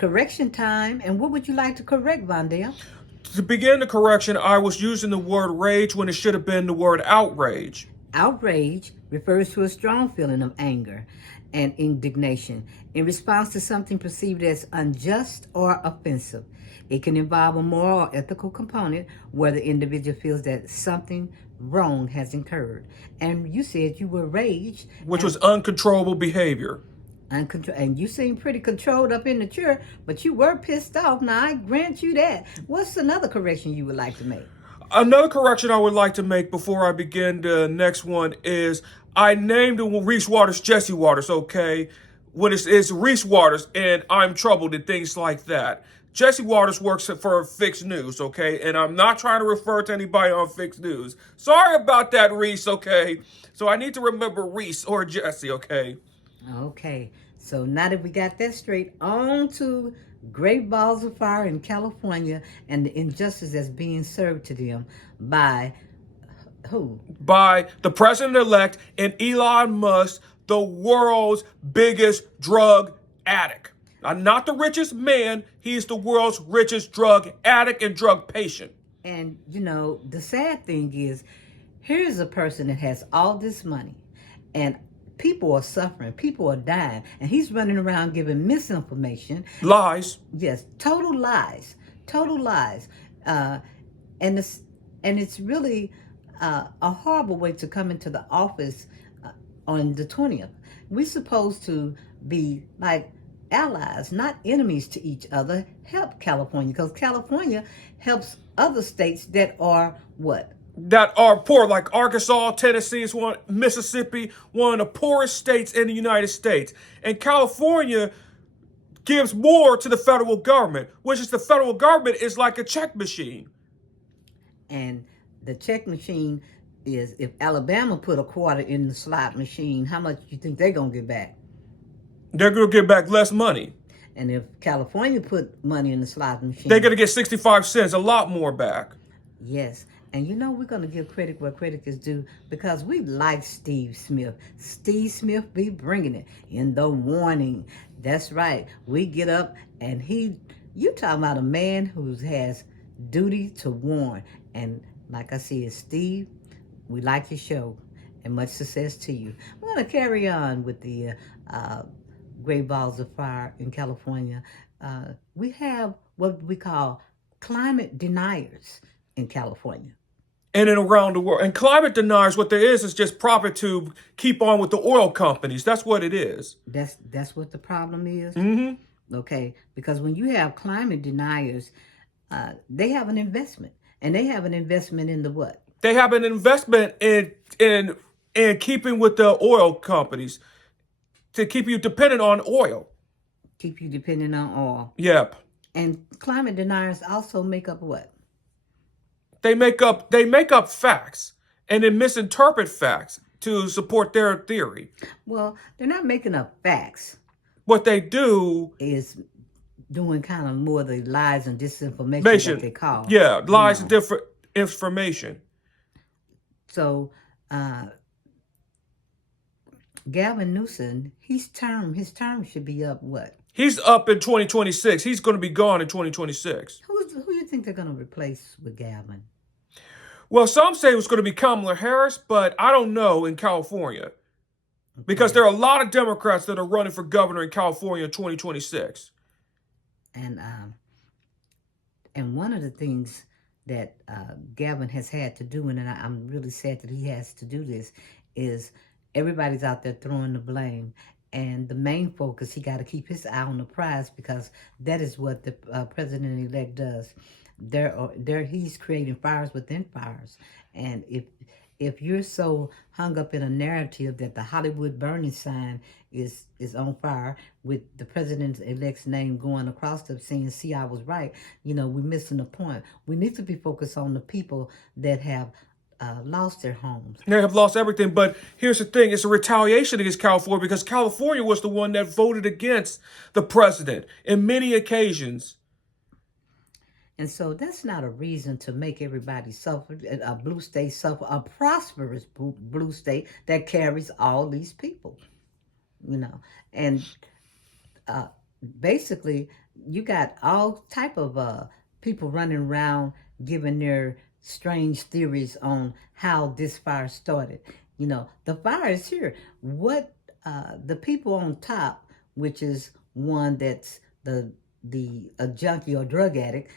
Correction time. And what would you like to correct, Vondale? To begin the correction, I was using the word rage when it should have been the word outrage. Outrage refers to a strong feeling of anger and indignation in response to something perceived as unjust or offensive. It can involve a moral or ethical component where the individual feels that something wrong has occurred. And you said you were raged Which and was uncontrollable behavior. and you seem pretty controlled up in the chair, but you were pissed off. Now I grant you that. What's another correction you would like to make? Another correction I would like to make before I begin the next one is I named Reese Waters Jesse Waters, okay? When it's Reese Waters and I'm troubled and things like that. Jesse Waters works for Fixed News, okay? And I'm not trying to refer to anybody on Fixed News. Sorry about that, Reese, okay? So I need to remember Reese or Jesse, okay? Okay, so now that we got that straight, on to great balls of fire in California and the injustice that's being served to them by who? By the president-elect and Elon Musk, the world's biggest drug addict. Not the richest man, he's the world's richest drug addict and drug patient. And you know, the sad thing is, here's a person that has all this money and people are suffering, people are dying, and he's running around giving misinformation. Lies. Yes, total lies, total lies. And it's really a horrible way to come into the office on the 20th. We're supposed to be like allies, not enemies to each other. Help California, because California helps other states that are what? That are poor, like Arkansas, Tennessee is one, Mississippi, one of the poorest states in the United States. And California gives more to the federal government, which is the federal government is like a check machine. And the check machine is, if Alabama put a quarter in the slot machine, how much do you think they're going to get back? They're going to get back less money. And if California put money in the slot machine, They're going to get 65 cents, a lot more back. yes. And you know, we're going to give credit where credit is due, because we like Steve Smith. Steve Smith be bringing it in the warning. That's right. We get up and you talking about a man who has duty to warn. And like I said, Steve, we like your show and much success to you. We're going to carry on with the Great Balls of Fire in California. We have what we call climate deniers in California. And then around the world. And climate deniers, what there is just profit to keep on with the oil companies. That's what it is. That's what the problem is? Mm-hmm. Okay, because when you have climate deniers, they have an investment. And they have an investment in the what? They have an investment in keeping with the oil companies to keep you dependent on oil. Keep you dependent on oil. Yep. And climate deniers also make up what? They make up facts and then misinterpret facts to support their theory. Well, they're not making up facts. What they do is doing kind of more the lies and disinformation that they call. Yeah, lies and different information. So Gavin Newsom, his term should be up what? He's up in 2026. He's going to be gone in 2026. Who do you think they're going to replace with Gavin? Well, some say it was going to be Kamala Harris, but I don't know in California. Because there are a lot of Democrats that are running for governor in California in 2026. And one of the things that Gavin has had to do, and I'm really sad that he has to do this, is everybody's out there throwing the blame. And the main focus, he got to keep his eye on the prize, because that is what the president-elect does. He's creating fires within fires. And if you're so hung up in a narrative that the Hollywood burning sign is on fire with the president-elect's name going across the scene, see, I was right, we're missing the point. We need to be focused on the people that have lost their homes. They have lost everything. But here's the thing. It's a retaliation against California, because California was the one that voted against the president in many occasions. And so that's not a reason to make everybody suffer, a blue state suffer, a prosperous blue state that carries all these people, And basically, you got all type of people running around giving their strange theories on how this fire started. You know, the fire is here. What the people on top, which is one that's the a junkie or drug addict,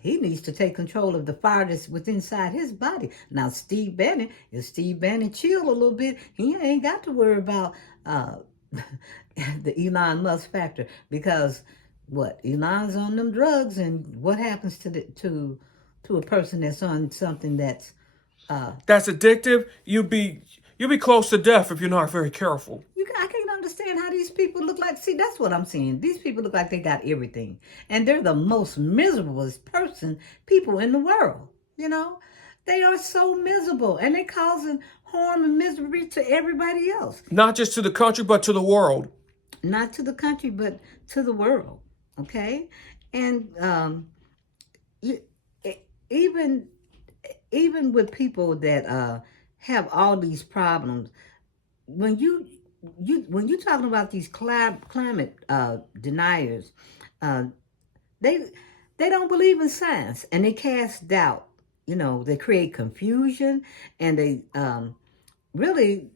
he needs to take control of the fire that's within inside his body. Now, if Steve Bannon chill a little bit, he ain't got to worry about the Elon Musk factor, because what Elon's on them drugs, and what happens to to a person that's on something that's That's addictive. You'll be close to death if you're not very careful. I can't understand how these people look like. See, that's what I'm saying. These people look like they got everything, and they're the most miserable people in the world. You know, they are so miserable, and they're causing harm and misery to everybody else. Not just to the country, but to the world. Not to the country, but to the world. Okay, and you, even even with people that have all these problems, when when you're talking about these climate deniers, uh, they they don't believe in science, and they cast doubt. You know, they create confusion, and they really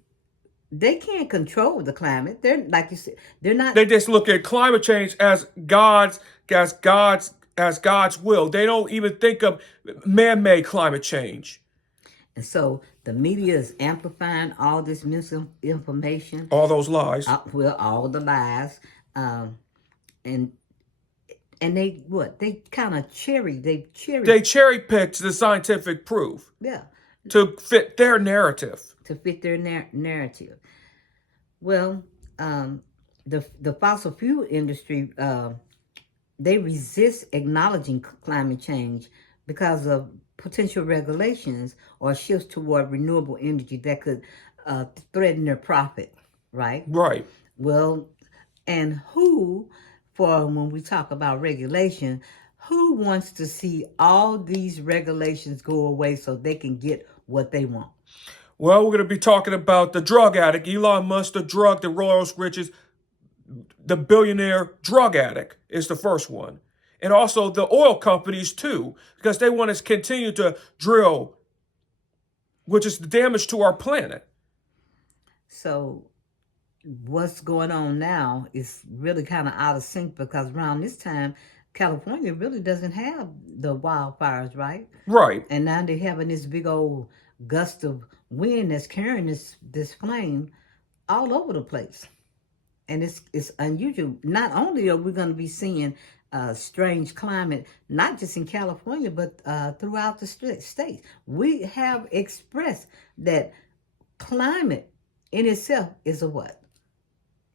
they can't control the climate. They're, like you said, they're not. They just look at climate change as God's will. They don't even think of man-made climate change. And so the media is amplifying all this misinformation, All those lies. well, all the lies, and they what they kind of They cherry picked the scientific proof yeah, to fit their narrative. to fit their narrative. Well, the fossil fuel industry, they resist acknowledging climate change because of potential regulations or shifts toward renewable energy that could threaten their profit, right? Right. Well, and who, for when we talk about regulation, who wants to see all these regulations go away so they can get what they want? Well, we're going to be talking about the drug addict, Elon Musk, the drug, the royals riches, the billionaire drug addict is the first one. And also the oil companies too, because they want to continue to drill, which is the damage to our planet. So what's going on now is really kind of out of sync, because around this time, California really doesn't have the wildfires, right? Right. And now they're having this big old gust of wind that's carrying this flame all over the place. And it's unusual. Not only are we going to be seeing strange climate, not just in California, but throughout the states. We have expressed that climate in itself is a what?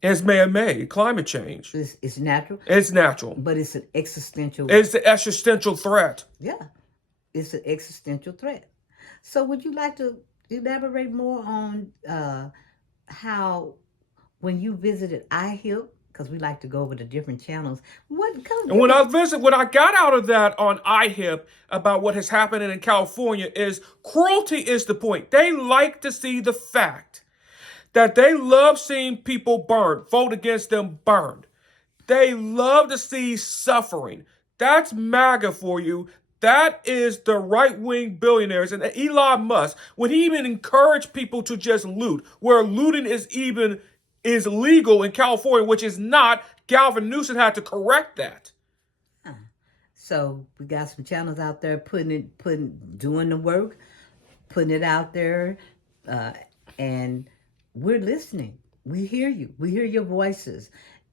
It's man-made climate change. It's natural. It's natural. But it's an existential. It's the existential threat. Yeah, it's an existential threat. So would you like to elaborate more on how, when you visited iHip, because we like to go over the different channels, and when I got out of that on iHip about what has happened in California is cruelty is the point. They like to see the fact that they love seeing people burned, vote against them burned. They love to see suffering. That's MAGA for you. That is the right-wing billionaires. And Elon Musk, when he even encouraged people to just loot, where looting is legal in California, which is not, Gavin Newsom had to correct that. So we got some channels out there doing the work, putting it out there, and we're listening. We hear you. We hear your voices,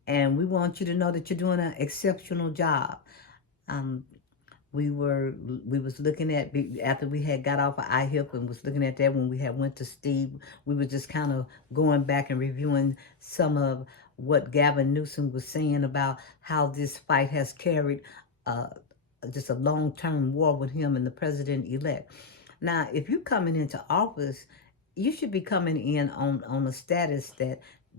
and we want you to know that you're doing an exceptional job. We was looking at, after we had got off of iHip and was looking at that when we had went to Steve, we were just kind of going back and reviewing some of what Gavin Newsom was saying about how this fight has carried just a long-term war with him and the president-elect. Now, if you're coming into office, you should be coming in on a status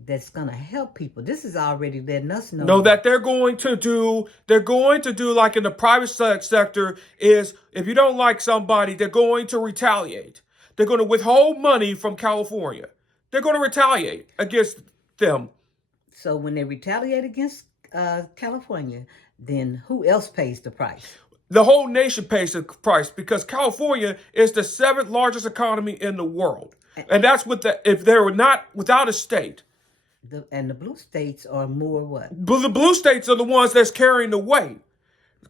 that's going to help people. This is already letting us know that they're going to do like in the private sector is, if you don't like somebody, they're going to retaliate. They're going to withhold money from California. They're going to retaliate against them. So when they retaliate against California, then who else pays the price? The whole nation pays the price because California is the seventh largest economy in the world. And that's with if they were not without a state. And the blue states are more what? The blue states are the ones that's carrying the weight.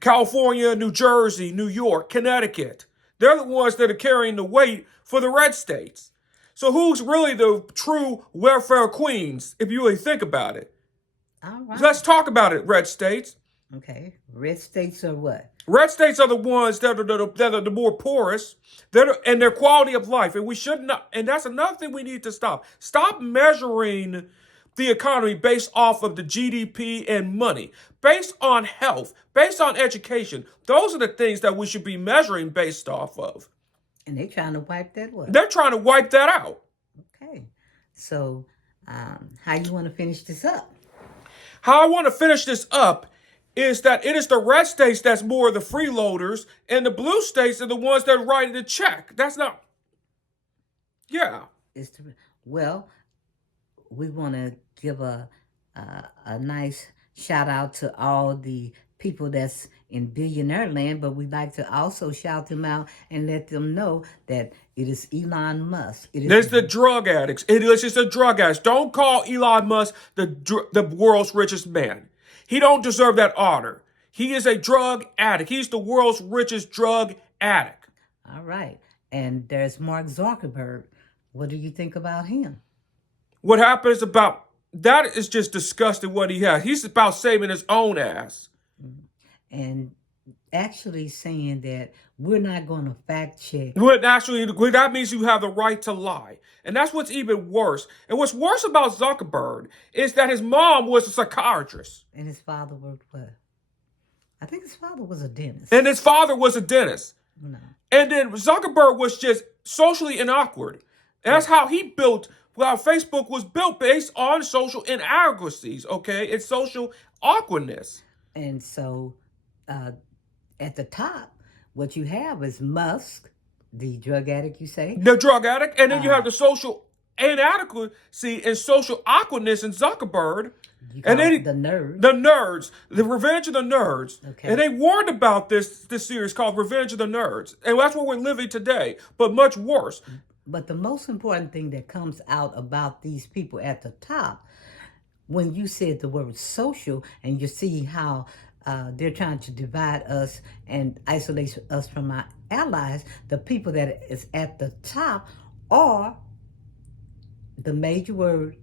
California, New Jersey, New York, Connecticut. They're the ones that are carrying the weight for the red states. So who's really the true welfare queens, if you really think about it? All right. Let's talk about it, red states. Okay. Red states are what? Red states are the ones that are the more porous, and their quality of life. And we should not, and that's another thing we need to stop. Stop measuring the economy based off of the GDP and money, based on health, based on education. Those are the things that we should be measuring based off of. And they're trying to wipe that what? They're trying to wipe that out. Okay. So how you want to finish this up? How I want to finish this up is that it is the red states that's more the freeloaders, and the blue states are the ones that are writing the check. That's not. Yeah. Well, we want to give a nice shout out to all the people that's in billionaire land, but we'd like to also shout them out and let them know that it is Elon Musk. There's the drug addicts. It is just the drug addicts. Don't call Elon Musk the world's richest man. He don't deserve that honor. He is a drug addict. He's the world's richest drug addict. All right. And there's Mark Zuckerberg. What do you think about him? What happens about that is just disgusting what he has. He's about saving his own ass. And actually saying that we're not going to fact check. That means you have the right to lie. And that's what's even worse. And what's worse about Zuckerberg is that his mom was a psychiatrist. And his father worked what? I think his father was a dentist. And his father was a dentist. No. And then Zuckerberg was just socially inawkward. And that's how he built, well, Facebook was built based on social inadequacies, okay? It's social awkwardness. And so at the top, what you have is Musk, the drug addict, you say? The drug addict. And then you have the social inadequacy and social awkwardness in Zuckerberg. And then the nerds. The nerds. The Revenge of the Nerds. Okay. And they warned about this series called Revenge of the Nerds. And that's what we're living today, but much worse. But the most important thing that comes out about these people at the top, when you said the word social and you see how they're trying to divide us and isolate us from our allies, the people that is at the top are, the major word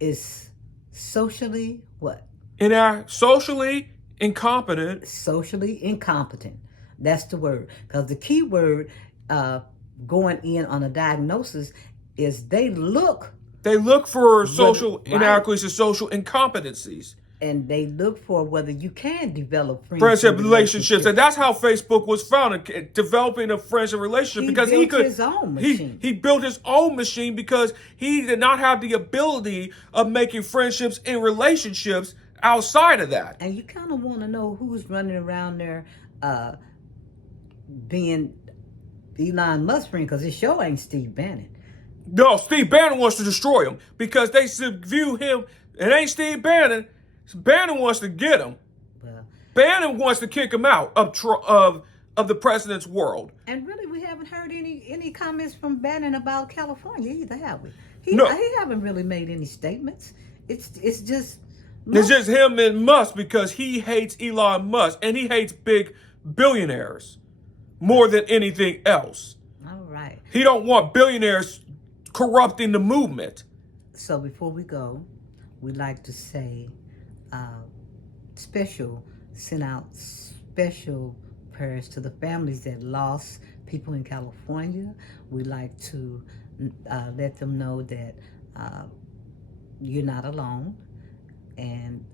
is socially what? Socially incompetent. Socially incompetent. That's the word. Because the key word going in on a diagnosis is they look for social inadequacies and social incompetencies. And they look for whether you can develop friendship relationships. And that's how Facebook was founded, developing a friendship relationship. Because he built his own machine. He built his own machine because he did not have the ability of making friendships and relationships outside of that. And you kind of want to know who's running around there being Elon Musk friend, because his show ain't Steve Bannon. No, Steve Bannon wants to destroy him because they view him. It ain't Steve Bannon. Bannon wants to get him. Well, Bannon wants to kick him out of the president's world. And really, we haven't heard any comments from Bannon about California either, have we? He haven't really made any statements. It's just Musk. It's just him and Musk because he hates Elon Musk and he hates big billionaires more than anything else. All right. He don't want billionaires corrupting the movement. So before we go, we'd like to say send out special prayers to the families that lost people in California. We'd like to let them know that you're not alone. And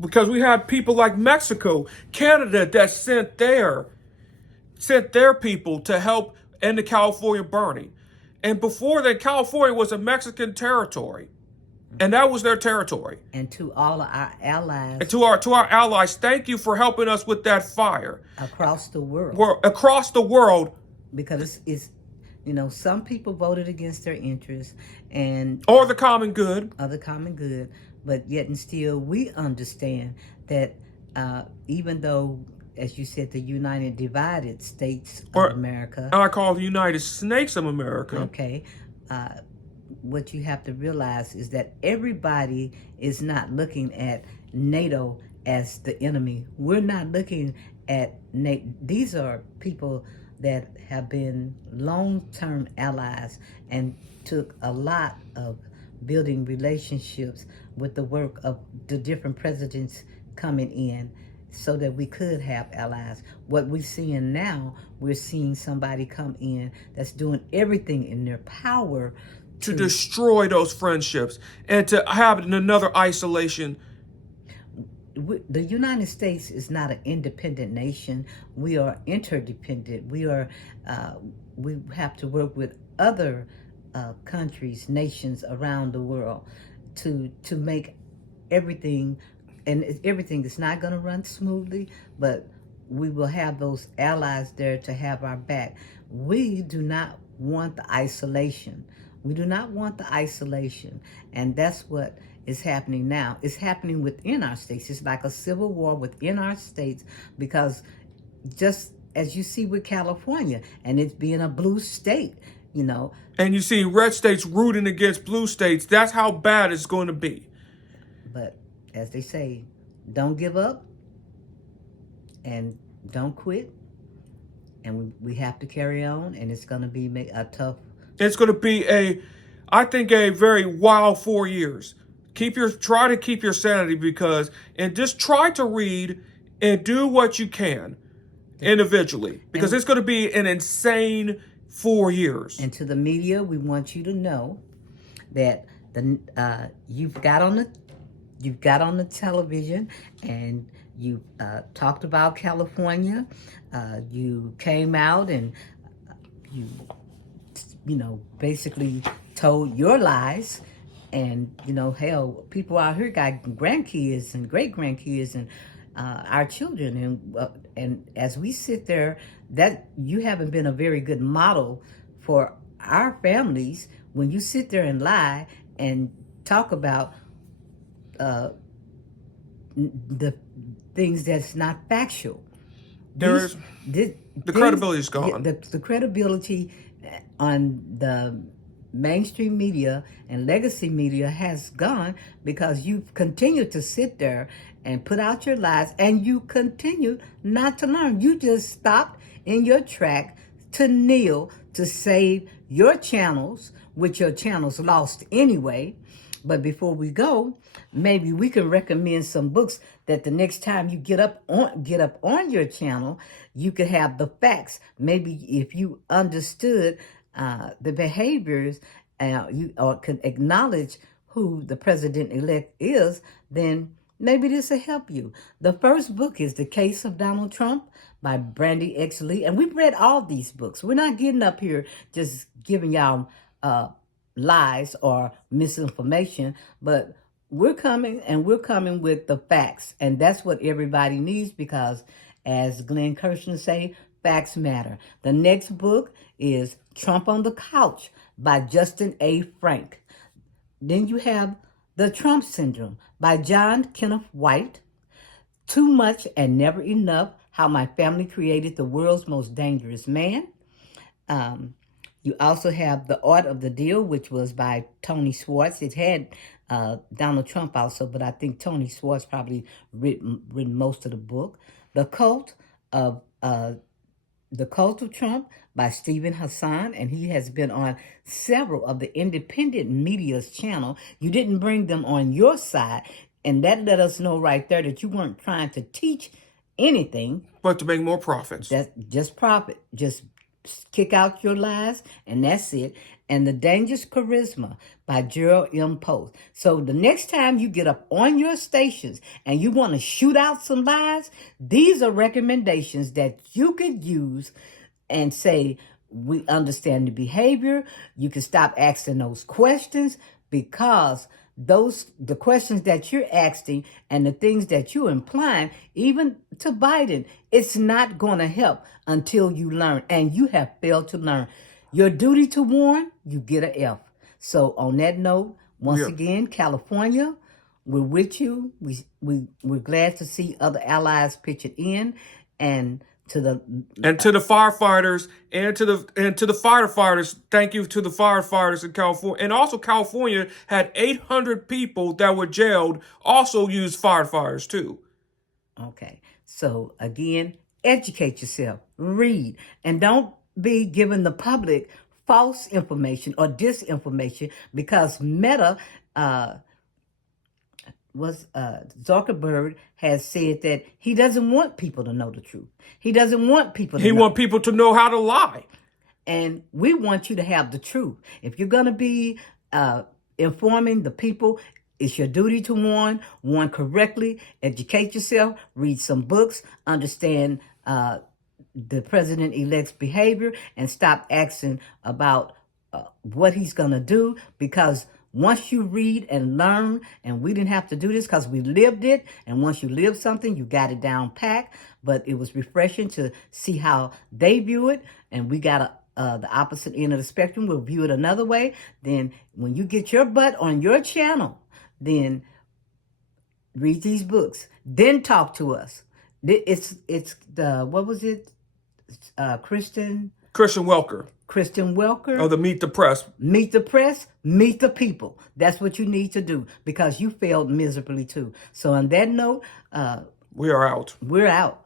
because we have people like Mexico, Canada that sent their people to help end the California burning. And before that, California was a Mexican territory. And that was their territory. And to all of our allies. And to our allies, thank you for helping us with that fire. Across the world. Across the world. Because it's some people voted against their interests or the common good. But yet and still we understand that even though, as you said, the United Divided States of Or America, I call the United Snakes of America. okay, what you have to realize is that everybody is not looking at NATO as the enemy. We're not looking at NATO. These are people that have been long-term allies and took a lot of building relationships with the work of the different presidents coming in so that we could have allies. What we're seeing now, we're seeing somebody come in that's doing everything in their power to destroy those friendships and to have another isolation. The United States is not an independent nation. We are interdependent. We have to work with other countries, nations around the world to make everything, and everything is not going to run smoothly, but we will have those allies there to have our back. We do not want the isolation. We do not want the isolation, and that's what is happening now. It's happening within our states. It's like a civil war within our states, because just as you see with California, and it's being a blue state, you know. And you see red states rooting against blue states. That's how bad it's going to be. But as they say, don't give up and don't quit. And we have to carry on, and it's going to be a tough. It's going to be I think, a very wild 4 years. Try to keep your sanity, and just try to read and do what you can individually, because it's going to be an insane 4 years. And to the media, we want you to know that you've got on the television and you talked about California. You came out and you basically told your lies. And, hell, people out here got grandkids and great-grandkids and our children. And as we sit there, that you haven't been a very good model for our families when you sit there and lie and talk about the things that's not factual. The credibility is gone. The credibility on the mainstream media and legacy media has gone, because you continue to sit there and put out your lies, and you continue not to learn. You just stopped in your track to kneel to save your channels, which your channels lost anyway. But before we go, maybe we can recommend some books that the next time you get up on your channel, you could have the facts. Maybe if you understood the behaviors, or could acknowledge who the president-elect is, then maybe this will help you. The first book is The Case of Donald Trump by Brandy X. Lee. And we've read all these books. We're not getting up here just giving y'all lies or misinformation, but we're coming with the facts. And that's what everybody needs, because as Glenn Kirshner say, facts matter. The next book is Trump on the Couch by Justin A. Frank. Then you have The Trump Syndrome by John Kenneth White. Too Much and Never Enough, How My Family Created the World's Most Dangerous Man. You also have The Art of the Deal, which was by Tony Schwartz. It had Donald Trump also, but I think Tony Schwartz probably written most of the book. The Cult of Trump by Stephen Hassan, and he has been on several of the independent media's channel. You didn't bring them on your side, and that let us know right there that you weren't trying to teach anything, but to make more profits. That's just profit. Just kick out your lies, and that's it. And The Dangerous Charisma by Gerald M. Post. So the next time you get up on your stations and you want to shoot out some lies, these are recommendations that you could use and say, we understand the behavior. You can stop asking those questions, because the questions that you're asking and the things that you're implying, even to Biden, it's not going to help until you learn, and you have failed to learn. Your duty to warn, you get an F. So on that note, once again, California, we're with you. We're glad to see other allies pitching in, and to the firefighters and to the firefighters. Thank you to the firefighters in California. And also California had 800 people that were jailed, also used firefighters too. Okay. So again, educate yourself, read, and don't be giving the public false information or disinformation, because Meta Zuckerberg has said that he doesn't want people to know the truth. He doesn't want people to He want people to know how to lie. And we want you to have the truth. If you're going to be informing the people, it's your duty to warn correctly, educate yourself, read some books, understand the president-elect's behavior, and stop asking about what he's going to do, because once you read and learn, and we didn't have to do this because we lived it, and once you live something, you got it down pat. But it was refreshing to see how they view it, and we got the opposite end of the spectrum. We'll view it another way. Then when you get your butt on your channel, then read these books. Then talk to us. It's the, what was it? Christian Welker. Christian Welker. Oh, the Meet the Press. Meet the press, meet the people. That's what you need to do, because you failed miserably too. So on that note, we are out. We're out.